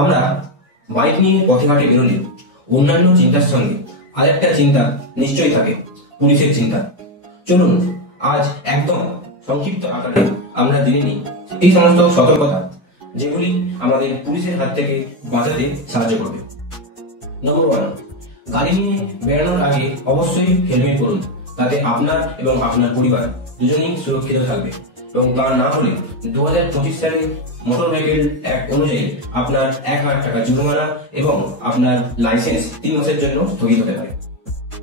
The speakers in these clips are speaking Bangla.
আমরা বাইক নিয়ে পথে ঘাটে বেরোলে অন্যান্য চিন্তার সঙ্গে আরেকটা চিন্তা নিশ্চয়ই থাকে, পুলিশের চিন্তা। চলুন আজ একদম সংক্ষিপ্ত আকারে আমরা জেনে নিই এই সমস্ত সতর্কতা যেগুলি আমাদের পুলিশের হাত থেকে বাঁচাতে সাহায্য করবে। নম্বর 1, গাড়ি নিয়ে বেরোনোর আগে অবশ্যই হেলমেট পরুন, তাতে আপনার এবং আপনার পরিবার দুজনেই সুরক্ষিত থাকবে। এবং তা না হলে 2025 সালে মোটর ভেহিকেল অ্যাক্ট অনুযায়ী আপনার 1,00,000 টাকা জরিমানা এবং আপনার লাইসেন্স 3 মাসের জন্য স্থগিত হতে পারে।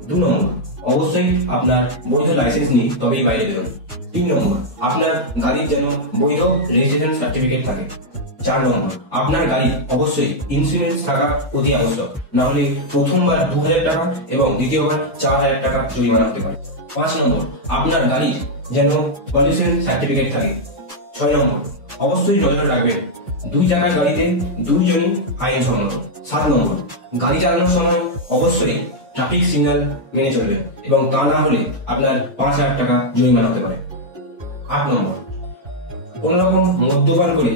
2 নম্বর, অবশ্যই আপনার বৈধ লাইসেন্স নিয়ে তবেই বাইরে বেরোন। 3 নম্বর, আপনার গাড়ির যেন বৈধ রেজিস্ট্রেশন সার্টিফিকেট থাকে। 4 নম্বর, আপনার গাড়ি অবশ্যই ইন্স্যুরেন্স থাকা অতি আবশ্যক, না হলে প্রথমবার 2,000 টাকা এবং দ্বিতীয়বার 4,000 টাকা জরিমানা হতে পারে। 5 নম্বর, আপনার গাড়ির যেন পলিউশন সার্টিফিকেট থাকে। 6 নম্বর, অবশ্যই নজর রাখবেন 2 চাকার গাড়িতে 2 জনই আইনসম্মত। 7 নম্বর, গাড়ি চালানোর সময় অবশ্যই ট্রাফিক সিগন্যাল মেনে চলবে এবং তা না হলে আপনার 5,000 টাকা জরিমানা হতে পারে। 8 নম্বর, কোন রকম মদ্যপান করে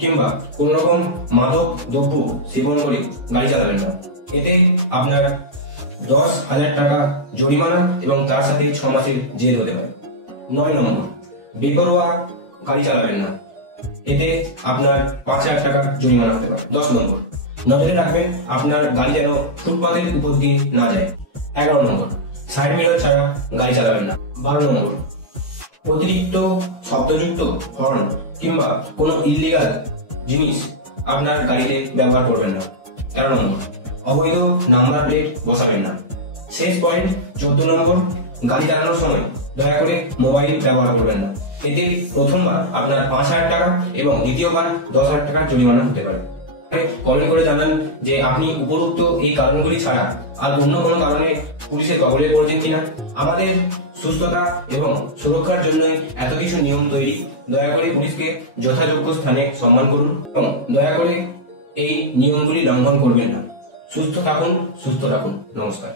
কিংবা কোন রকম মাদক দ্রব্য সেবন করে গাড়ি চালাবেন না, এতে আপনার 10,000 টাকা জরিমানা এবং তার সাথে 6 মাসের জেল হতে পারে। 9 নম্বর, বেপরোয়া গাড়ি চালাবেন না, এতে আপনার 5,000 টাকা জরিমানা হতে পারে। 10 নম্বর, নজরে রাখবেন আপনার গাড়ি যেন ফুটপাথের উপর দিয়ে না যায়। 11 নম্বর, সাইড মিরর ছাড়া গাড়ি চালাবেন না। 12 নম্বর, অতিরিক্ত শব্দযুক্ত হর্ন কিংবা কোনো ইলিগাল জিনিস আপনার গাড়িতে ব্যবহার করবেন না। 13 নম্বর, অবৈধ নাম্বার প্লেট বসাবেন না। শেষ পয়েন্ট 14 নম্বর, গাড়ি চালানোর সময় দয়া করে মোবাইল ব্যবহার করবেন না, এতে প্রথমবার আপনার 5,000 টাকা এবং দ্বিতীয়বার 10,000 টাকা জরিমানা হতে পারে। কমেন্ট করে জানান যে আপনি উপরোক্ত এই কারণগুলি ছাড়া আর অন্য কোনো কারণে পুলিশের কবলে পড়েছেন কিনা। আমাদের সুস্থতা এবং সুরক্ষার জন্যই এত কিছু নিয়ম তৈরি। দয়া করে পুলিশকে যথাযোগ্য স্থানে সম্মান করুন এবং দয়া করে এই নিয়মগুলি লঙ্ঘন করবেন না। সুস্থ থাকুন, সুস্থ রাখুন। নমস্কার।